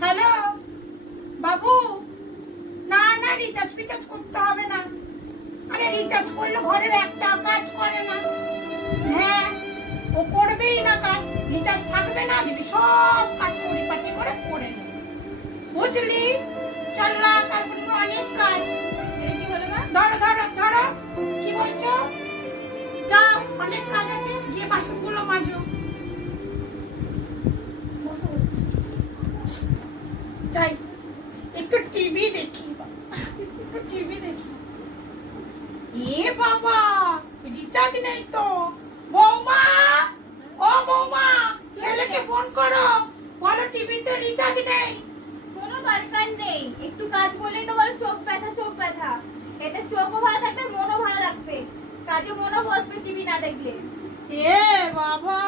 Hello বাবু, না না recharge ফিচার্জ করতে হবে না। আরে রিচার্জ করলে ঘরের একটা কাজ করে না। হ্যাঁ, ও করবেই না কাজ। রিচার্জ থাকবে না যদি সব কাজ পরিপাটি করে করে নেবে, বুঝলি? চল রাখ, আর অনেক কাজ। কি হলো না? ধরো ধরো ধরো, কি বলছো? যাও, অনেক কাজ আছে, গিয়ে বাসনগুলো মাজো। যাই, একটু টিভি দেখি। টিভি দেখি। এ বাবা, রিচার্জ নেই তো। বৌমা, ও বৌমা, ছেলেকে ফোন করো, বলো টিভিতে রিচার্জ নেই। কোনো দরকার নেই, একটু কাজ বলেই তো বলো চোখ ব্যথা চোখ ব্যথা। এতে চোখও ভালো থাকবে, মনও ভালো লাগবে, কাজে মনও বসবে টিভি না দেখলে। এ বাবা